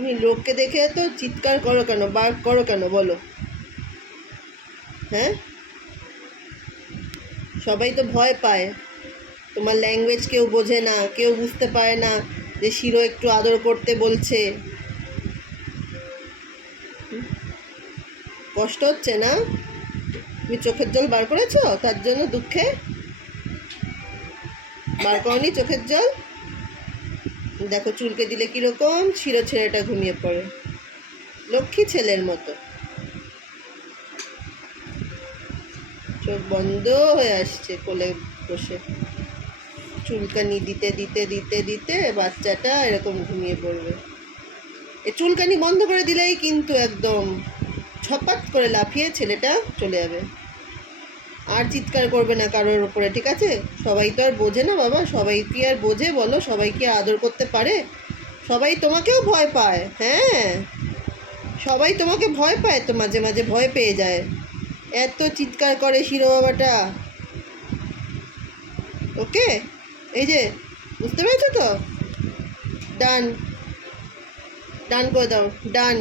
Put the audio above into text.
তুমি লোককে দেখে তো চিৎকার করো কেন, বার্ক করো কেন বলো? হ্যাঁ, সবাই তো ভয় পায়, তোমার ল্যাঙ্গুয়েজ কেউ বোঝে না, কেউ বুঝতে পারে না যে শিরো একটু আদর করতে বলছে। কষ্ট হচ্ছে না? তুমি চোখের জল বার করেছো তার জন্য দুঃখে? বার করনি চোখের জল? দেখো চুলকে দিলে কিরকম শিরো ছেলেটা ঘুমিয়ে পড়ে, লক্ষ্মী ছেলের মতো চোখ বন্ধ হয়ে আসছে কোলে বসে। চুলকানি দিতে দিতে দিতে দিতে বাচ্চাটা এরকম ঘুমিয়ে পড়বে। এই চুলকানি বন্ধ করে দিলেই কিন্তু একদম ছপাত করে লাফিয়ে ছেলেটা চলে যাবে। আর চিৎকার করবে না কারোর উপরে, ঠিক আছে? সবাই তো আর বোঝে না বাবা, সবাই কি আর বোঝে বলো? সবাই কি আদর করতে পারে? সবাই তোমাকেও ভয় পায়। হ্যাঁ, সবাই তোমাকে ভয় পায়, তো মাঝে মাঝে ভয় পেয়ে যায়, এত চিৎকার করে শিরো বাবাটা। ওকে, এই যে বুঝতে পেরেছো তো? ডান, ডান করে দাও, ডান।